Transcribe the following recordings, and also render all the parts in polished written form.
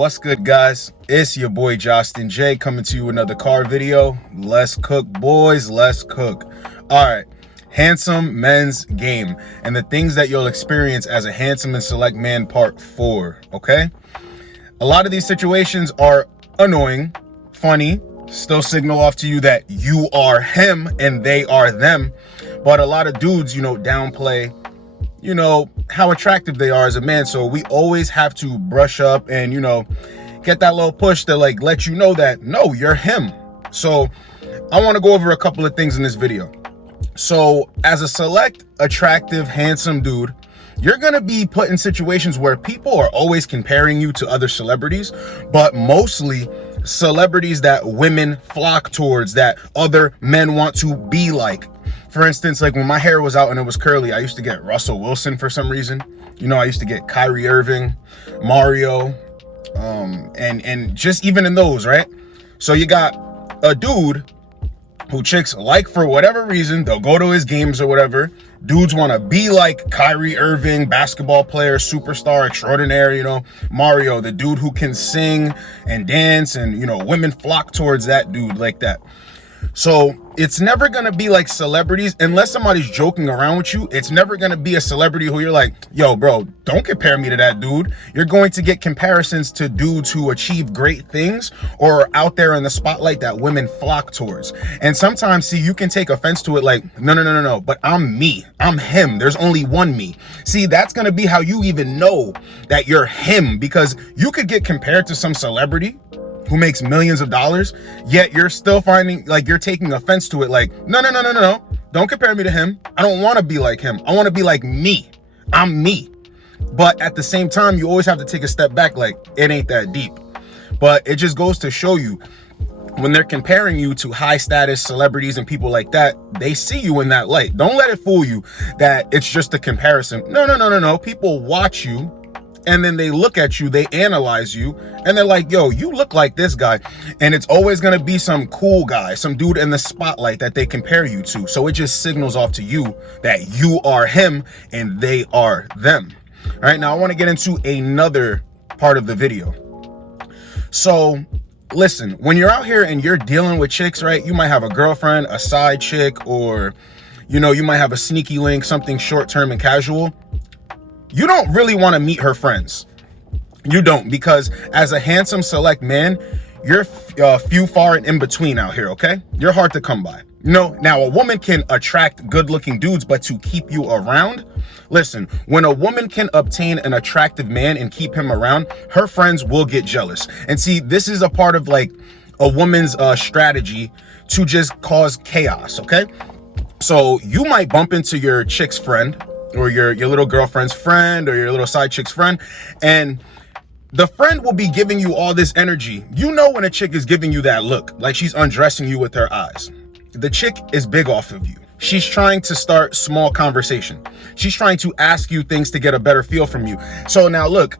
What's good, guys? It's your boy Justin J coming to you with another car video. Let's cook, boys. Let's cook. All right. Handsome men's game and the things that you'll experience as a handsome and select man, part 4. Okay. A lot of these situations are annoying, funny, still signal off to you that you are him and they are them. But a lot of dudes, downplay how attractive they are as a man. So we always have to brush up and, get that little push to let you know that, no, you're him. So I want to go over a couple of things in this video. So as a select, attractive, handsome dude, you're going to be put in situations where people are always comparing you to other celebrities, but mostly celebrities that women flock towards, that other men want to be like. For instance, like when my hair was out and it was curly, I used to get Russell Wilson for some reason. I used to get Kyrie Irving, Mario, and just even in those, right? So you got a dude who chicks like for whatever reason, they'll go to his games or whatever. Dudes want to be like Kyrie Irving, basketball player, superstar extraordinaire, Mario, the dude who can sing and dance, and, women flock towards that dude like that. So it's never going to be like celebrities, unless somebody's joking around with you. It's never going to be a celebrity who you're like, yo, bro, don't compare me to that dude. You're going to get comparisons to dudes who achieve great things or are out there in the spotlight that women flock towards. And sometimes, see, you can take offense to it like, no, but I'm me. I'm him. There's only one me. See, that's going to be how you even know that you're him, because you could get compared to some celebrity who makes millions of dollars, yet you're still finding you're taking offense to it. Like, no, don't compare me to him. I don't want to be like him. I want to be like me. I'm me. But at the same time, you always have to take a step back. Like, it ain't that deep. But it just goes to show you, when they're comparing you to high status celebrities and people like that, they see you in that light. Don't let it fool you that it's just a comparison. No. People watch you, and then they look at you, they analyze you, and they're like, yo, you look like this guy. And it's always going to be some cool guy, some dude in the spotlight that they compare you to. So it just signals off to you that you are him and they are them. All right, now I want to get into another part of the video. So listen, when you're out here and you're dealing with chicks, right, you might have a girlfriend, a side chick, or, you might have a sneaky link, something short-term and casual. You don't really want to meet her friends. You don't, because as a handsome select man, you're few far and in between out here, okay? You're hard to come by. Now a woman can attract good-looking dudes, but to keep you around, listen, when a woman can obtain an attractive man and keep him around, her friends will get jealous. And see, this is a part of a woman's strategy to just cause chaos, okay? So you might bump into your chick's friend, or your little girlfriend's friend, or your little side chick's friend, and the friend will be giving you all this energy. When a chick is giving you that look, like she's undressing you with her eyes, the chick is big off of you. She's trying to start small conversation. She's trying to ask you things to get a better feel from you. So now look,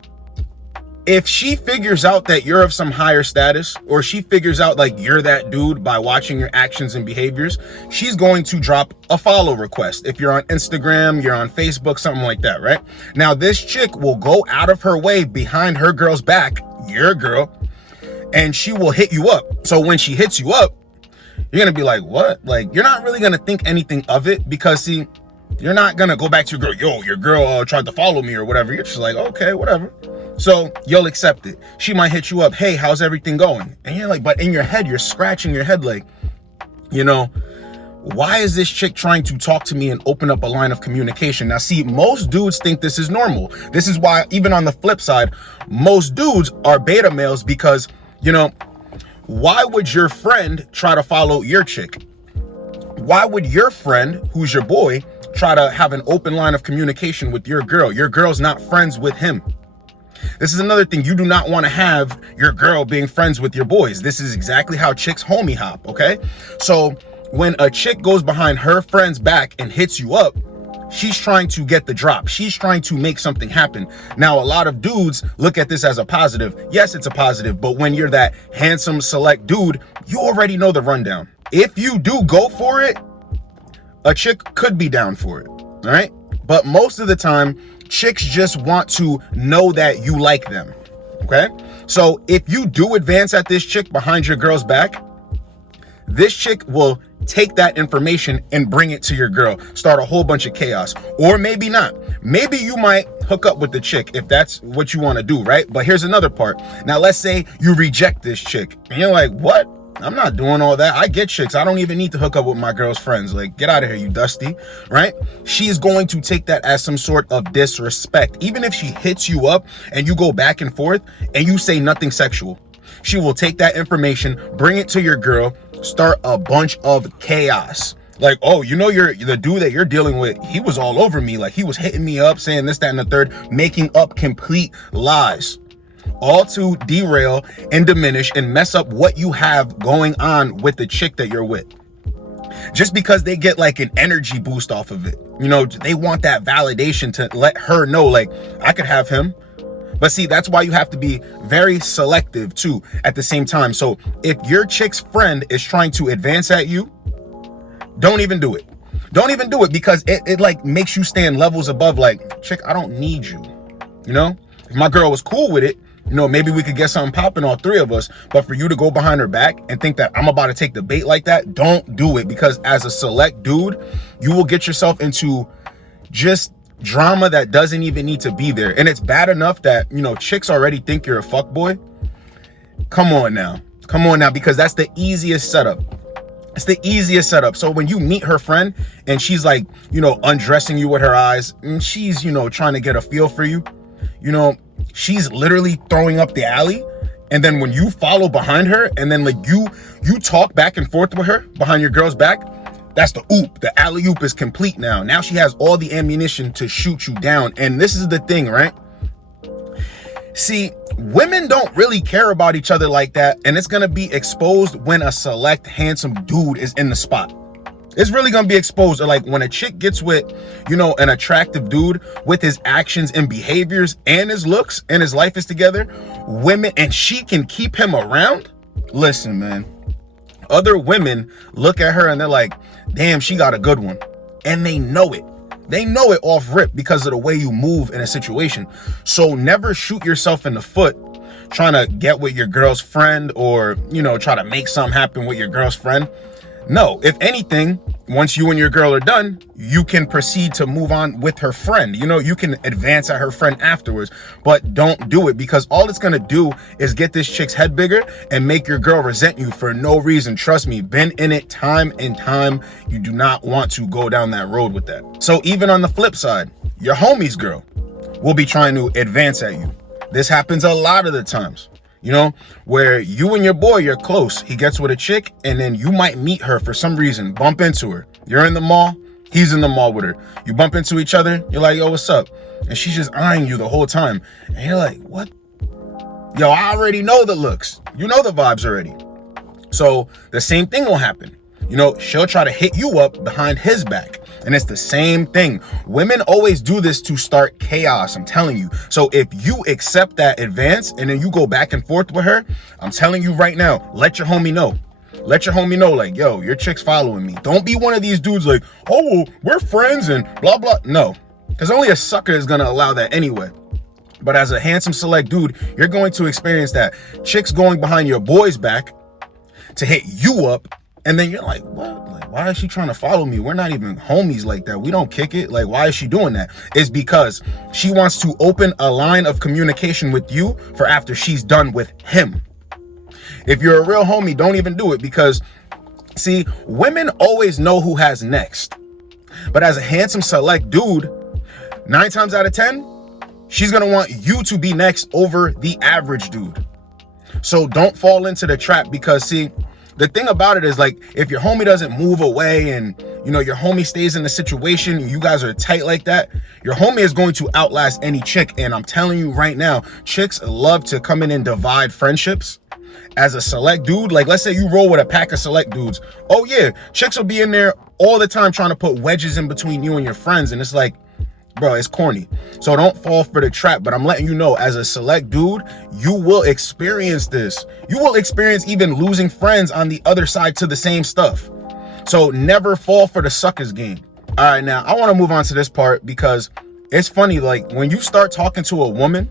if she figures out that you're of some higher status, or she figures out you're that dude by watching your actions and behaviors, she's going to drop a follow request. If you're on Instagram, you're on Facebook, something like that, right? Now this chick will go out of her way behind her girl's back, your girl, and she will hit you up. So when she hits you up, you're going to be like, what? You're not really going to think anything of it, because see, you're not going to go back to your girl, yo, your girl tried to follow me or whatever. You're just like, okay, whatever. So you'll accept it. She might hit you up, hey, how's everything going? And you're like, but in your head, you're scratching your head like, why is this chick trying to talk to me and open up a line of communication? Now, see, most dudes think this is normal. This is why, even on the flip side, most dudes are beta males, because, why would your friend try to follow your chick? Why would your friend, who's your boy, try to have an open line of communication with your girl? Your girl's not friends with him. This is another thing. You do not want to have your girl being friends with your boys. This is exactly how chicks homie hop, okay? So when a chick goes behind her friend's back and hits you up, she's trying to get the drop. She's trying to make something happen. Now, a lot of dudes look at this as a positive. Yes, it's a positive, but when you're that handsome select dude, you already know the rundown. If you do go for it, a chick could be down for it, all right? But most of the time, chicks just want to know that you like them, okay? So if you do advance at this chick behind your girl's back, this chick will take that information and bring it to your girl, start a whole bunch of chaos. Or maybe not. Maybe you might hook up with the chick if that's what you want to do, right? But here's another part. Now, let's say you reject this chick and you're like, what? I'm not doing all that. I get chicks. I don't even need to hook up with my girl's friends. Like, get out of here, you dusty, right? She's going to take that as some sort of disrespect. Even if she hits you up and you go back and forth and you say nothing sexual, she will take that information, bring it to your girl, start a bunch of chaos. Like, oh, you know, you're the dude that you're dealing with, he was all over me. Like, he was hitting me up, saying this, that, and the third, making up complete lies. All to derail and diminish and mess up what you have going on with the chick that you're with. Just because they get like an energy boost off of it. You know, they want that validation to let her know, like, I could have him. But see, that's why you have to be very selective too at the same time. So if your chick's friend is trying to advance at you, don't even do it. Don't even do it, because it like makes you stand levels above. Like, chick, I don't need you. You know, if my girl was cool with it, you know, maybe we could get something popping, all three of us. But for you to go behind her back and think that I'm about to take the bait like that, don't do it. Because as a select dude, you will get yourself into just drama that doesn't even need to be there. And it's bad enough that, you know, chicks already think you're a fuckboy. Come on now, because that's the easiest setup. It's the easiest setup. So when you meet her friend and she's like, you know, undressing you with her eyes, and she's, you know, trying to get a feel for you, you know, she's literally throwing up the alley. And then when you follow behind her and then like you talk back and forth with her behind your girl's back, that's the oop. The alley oop is complete now. Now she has all the ammunition to shoot you down. And this is the thing, right? See, women don't really care about each other like that. And it's going to be exposed when a select handsome dude is in the spot. It's really going to be exposed. Or like when a chick gets with, you know, an attractive dude with his actions and behaviors and his looks and his life is together, women, and she can keep him around. Listen, man, other women look at her and they're like, damn, she got a good one. And they know it. They know it off rip because of the way you move in a situation. So never shoot yourself in the foot trying to get with your girl's friend or, you know, try to make something happen with your girl's friend. No, if anything, once you and your girl are done, you can proceed to move on with her friend. You know, you can advance at her friend afterwards, but don't do it, because all it's going to do is get this chick's head bigger and make your girl resent you for no reason. Trust me, been in it time and time. You do not want to go down that road with that. So even on the flip side, your homie's girl will be trying to advance at you. This happens a lot of the times. You know, where you and your boy, you're close. He gets with a chick and then you might meet her for some reason, bump into her. You're in the mall, he's in the mall with her. You bump into each other, you're like, yo, what's up? And she's just eyeing you the whole time. And you're like, what? Yo, I already know the looks. You know the vibes already. So the same thing will happen. You know, she'll try to hit you up behind his back. And it's the same thing. Women always do this to start chaos, I'm telling you. So if you accept that advance and then you go back and forth with her, I'm telling you right now, let your homie know. Let your homie know, like, yo, your chick's following me. Don't be one of these dudes like, oh, well, we're friends and blah, blah. No, because only a sucker is going to allow that anyway. But as a handsome select dude, you're going to experience that. Chicks going behind your boy's back to hit you up. And then you're like, what? Like, why is she trying to follow me? We're not even homies like that. We don't kick it. Like, why is she doing that? It's because she wants to open a line of communication with you for after she's done with him. If you're a real homie, don't even do it, because, see, women always know who has next. But as a handsome select dude, 9 times out of 10, she's going to want you to be next over the average dude. So don't fall into the trap, because, see, the thing about it is, like, if your homie doesn't move away and, you know, your homie stays in the situation, you guys are tight like that, your homie is going to outlast any chick. And I'm telling you right now, chicks love to come in and divide friendships. As a select dude, like, let's say you roll with a pack of select dudes. Oh yeah, chicks will be in there all the time trying to put wedges in between you and your friends. And it's like, bro, it's corny. So don't fall for the trap. But I'm letting you know, as a select dude, you will experience this. You will experience even losing friends on the other side to the same stuff. So never fall for the suckers game. All right, now I want to move on to this part, because it's funny. Like, when you start talking to a woman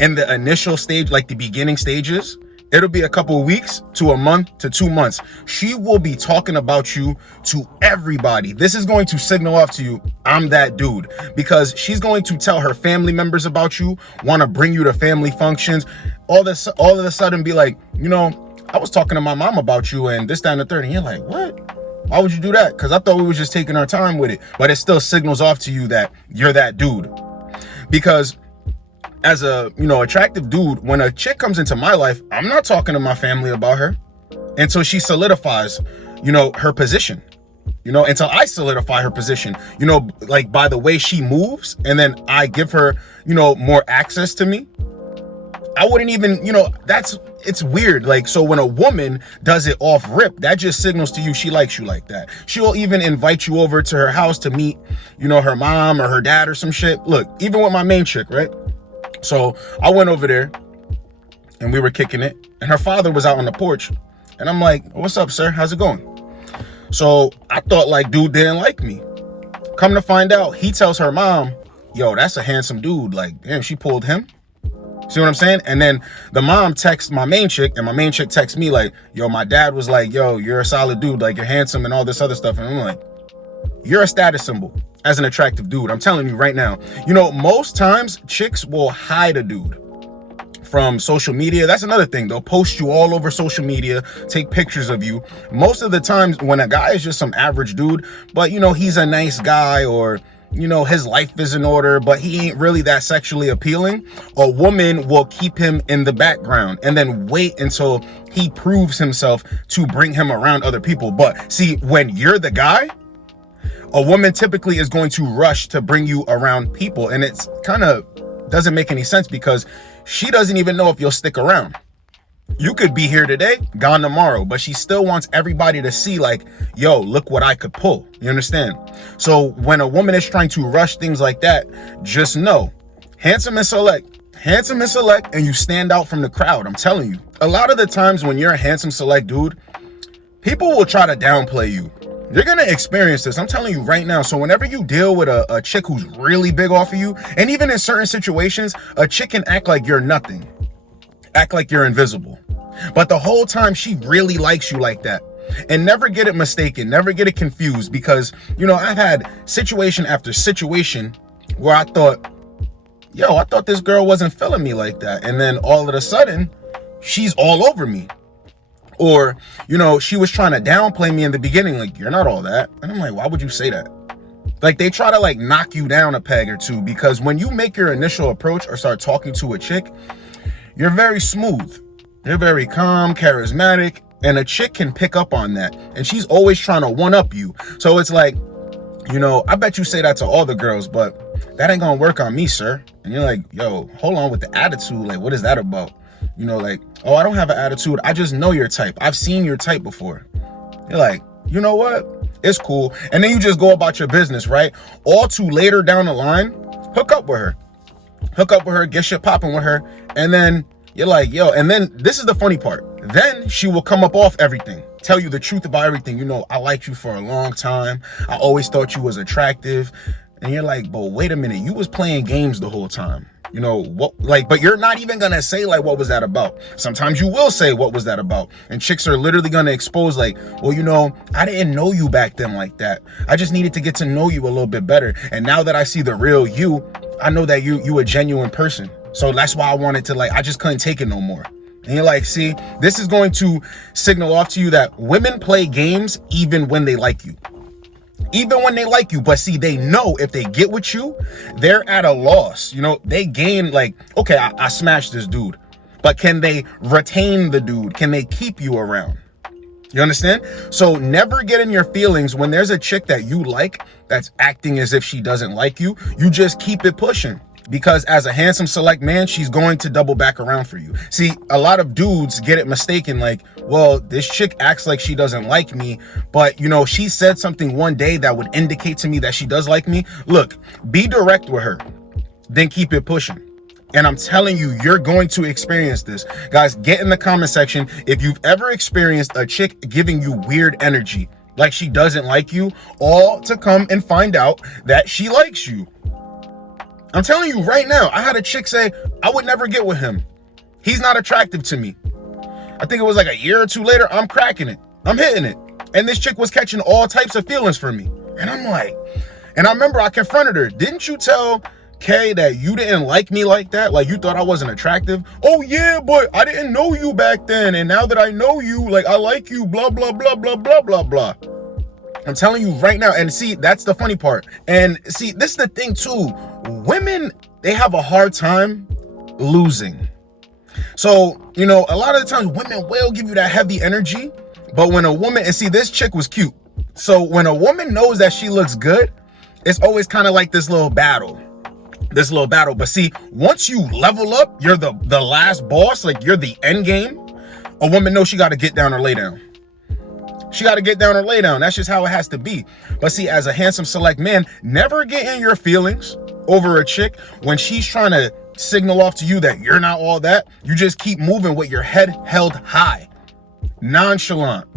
in the initial stage, like the beginning stages, it'll be a couple of weeks to a month to 2 months. She will be talking about you to everybody. This is going to signal off to you, I'm that dude, because she's going to tell her family members about you, want to bring you to family functions, all of a sudden be like, you know, I was talking to my mom about you and this, that, and the third. And you're like, what? Why would you do that? Because I thought we were just taking our time with it. But it still signals off to you that you're that dude. Because as a, you know, attractive dude, when a chick comes into my life, I'm not talking to my family about her until she solidifies, you know, her position, you know, until I solidify her position, you know, like by the way she moves, and then I give her, you know, more access to me. I wouldn't even, you know, it's weird. Like, so when a woman does it off rip, that just signals to you she likes you like that. She'll even invite you over to her house to meet, you know, her mom or her dad or some shit. Look, even with my main chick, right? So I went over there and we were kicking it, and her father was out on the porch, and I'm like, what's up, sir? How's it going? So I thought like dude didn't like me. Come to find out, he tells her mom, yo, that's a handsome dude. Like, damn, she pulled him. See what I'm saying? And then the mom texts my main chick, and my main chick texts me like, yo, my dad was like, yo, you're a solid dude, like you're handsome and all this other stuff. And I'm like, you're a status symbol as an attractive dude. I'm telling you right now. You know, most times chicks will hide a dude from social media. That's another thing. They'll post you all over social media, take pictures of you. Most of the times when a guy is just some average dude, but you know, he's a nice guy, or you know, his life is in order, but he ain't really that sexually appealing, a woman will keep him in the background and then wait until he proves himself to bring him around other people. But see, when you're the guy, a woman typically is going to rush to bring you around people, and it's kind of doesn't make any sense because she doesn't even know if you'll stick around. You could be here today, gone tomorrow, but she still wants everybody to see like, yo, look what I could pull. You understand? So when a woman is trying to rush things like that, just know, handsome and select, and you stand out from the crowd. I'm telling you, a lot of the times when you're a handsome select dude, people will try to downplay you. You're going to experience this. I'm telling you right now. So whenever you deal with a chick who's really big off of you, and even in certain situations, a chick can act like you're nothing. Act like you're invisible. But the whole time she really likes you like that. And never get it mistaken. Never get it confused, because, you know, I've had situation after situation where I thought, yo, I thought this girl wasn't feeling me like that. And then all of a sudden, she's all over me. Or, you know, she was trying to downplay me in the beginning, like, you're not all that. And I'm like, why would you say that? Like, they try to like knock you down a peg or two, because when you make your initial approach or start talking to a chick, you're very smooth. You're very calm, charismatic, and a chick can pick up on that. And she's always trying to one-up you. So it's like, you know, I bet you say that to all the girls, but that ain't gonna work on me, sir. And you're like, yo, hold on with the attitude. Like, what is that about? You know, like, oh, I don't have an attitude. I just know your type. I've seen your type before. You're like, you know what? It's cool. And then you just go about your business, right? All to later down the line, hook up with her, get shit popping with her. And then you're like, yo, and then this is the funny part. Then she will come up off everything, tell you the truth about everything. You know, I liked you for a long time. I always thought you was attractive. And you're like, but wait a minute, you was playing games the whole time. You know, what, like, but you're not even gonna say like, what was that about? Sometimes you will say, what was that about? And chicks are literally gonna expose like, well, you know, I didn't know you back then like that. I just needed to get to know you a little bit better. And now that I see the real you, I know that you a genuine person. So that's why I wanted to, like, I just couldn't take it no more. And you're like, see, this is going to signal off to you that women play games even when they like you. Even when they like you. But see, they know if they get with you, they're at a loss. You know, they gain like, okay, I smashed this dude. But can they retain the dude? Can they keep you around? You understand? So never get in your feelings when there's a chick that you like that's acting as if she doesn't like you. You just keep it pushing. Because as a handsome select man, she's going to double back around for you. See, a lot of dudes get it mistaken like, well, this chick acts like she doesn't like me, but you know, she said something one day that would indicate to me that she does like me. Look, be direct with her, then keep it pushing. And I'm telling you, you're going to experience this. Guys, get in the comment section if you've ever experienced a chick giving you weird energy, like she doesn't like you, all to come and find out that she likes you. I'm telling you right now, I had a chick say, I would never get with him. He's not attractive to me. I think it was like a year or two later, I'm cracking it. I'm hitting it. And this chick was catching all types of feelings for me. And I'm like, and I remember I confronted her. Didn't you tell Kay that you didn't like me like that? Like you thought I wasn't attractive? Oh yeah, but I didn't know you back then. And now that I know you, like I like you, blah, blah, blah, blah, blah, blah, blah. I'm telling you right now. And see, that's the funny part. And see, this is the thing too. Women, they have a hard time losing. So, you know, a lot of the times women will give you that heavy energy. But when a woman, and see, this chick was cute. So when a woman knows that she looks good, it's always kind of like this little battle. But see, once you level up, you're the last boss, like you're the end game. A woman knows she got to get down or lay down. She got to get down or lay down. That's just how it has to be. But see, as a handsome select man, never get in your feelings over a chick when she's trying to signal off to you that you're not all that. You just keep moving with your head held high, nonchalant.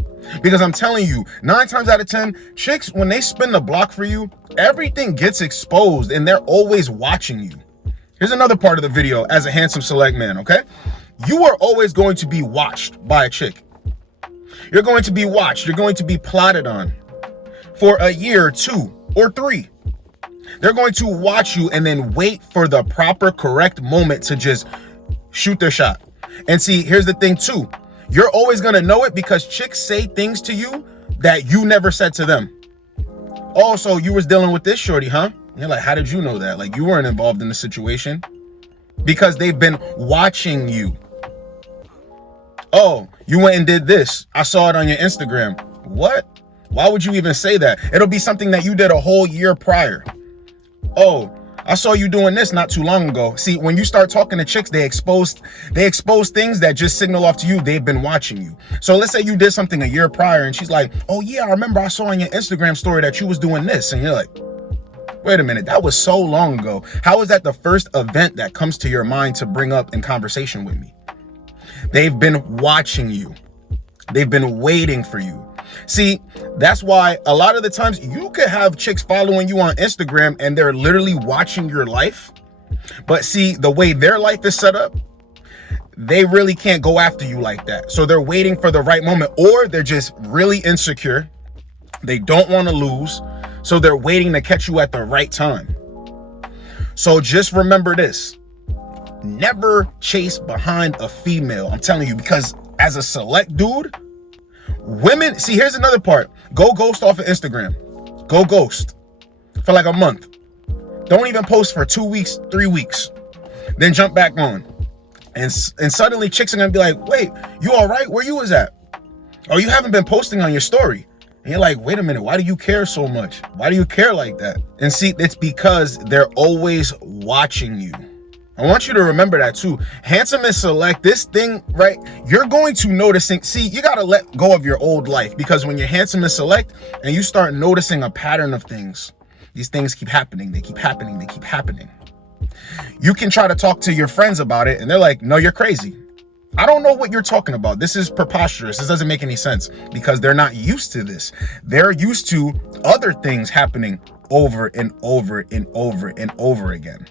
Because I'm telling you, 9 times out of 10, chicks, when they spin the block for you, everything gets exposed and they're always watching you. Here's another part of the video as a handsome select man, okay? You are always going to be watched by a chick. You're going to be watched. You're going to be plotted on for a year, 2 or 3. They're going to watch you and then wait for the proper, correct moment to just shoot their shot. And see, here's the thing too. You're always going to know it because chicks say things to you that you never said to them. Oh, so you was dealing with this shorty, huh? And you're like, how did you know that? Like you weren't involved in the situation. Because they've been watching you. Oh, you went and did this. I saw it on your Instagram. What? Why would you even say that? It'll be something that you did a whole year prior. Oh, I saw you doing this not too long ago. See, when you start talking to chicks, they expose things that just signal off to you they've been watching you. So let's say you did something a year prior and she's like, oh yeah, I remember I saw on your Instagram story that you was doing this. And you're like, wait a minute, that was so long ago. How is that the first event that comes to your mind to bring up in conversation with me? They've been watching you. They've been waiting for you. See, that's why a lot of the times you could have chicks following you on Instagram and they're literally watching your life. But see, the way their life is set up, they really can't go after you like that. So they're waiting for the right moment, or they're just really insecure. They don't want to lose. So they're waiting to catch you at the right time. So just remember this. Never chase behind a female. I'm telling you, because as a select dude, women, see, here's another part. Go ghost off of Instagram. Go ghost for like a month. Don't even post for 2 weeks, 3 weeks. Then jump back on. And suddenly chicks are going to be like, wait, you all right? Where you was at? Oh, you haven't been posting on your story. And you're like, wait a minute, why do you care so much? Why do you care like that? And see, it's because they're always watching you. I want you to remember that too. Handsome and select, this thing, right? You're going to notice, see, you got to let go of your old life, because when you're handsome and select and you start noticing a pattern of things, these things keep happening. They keep happening. They keep happening. You can try to talk to your friends about it and they're like, no, you're crazy. I don't know what you're talking about. This is preposterous. This doesn't make any sense, because they're not used to this. They're used to other things happening over and over and over and over again.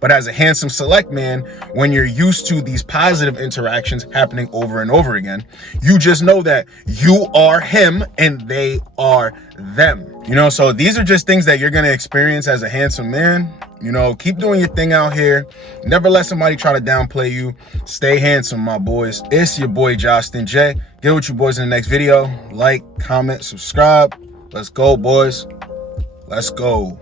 But as a handsome select man, when you're used to these positive interactions happening over and over again, you just know that you are him and they are them. You know, so these are just things that you're going to experience as a handsome man. You know, keep doing your thing out here. Never let somebody try to downplay you. Stay handsome, my boys. It's your boy, Justin J. Get with you boys in the next video. Like, comment, subscribe. Let's go, boys. Let's go.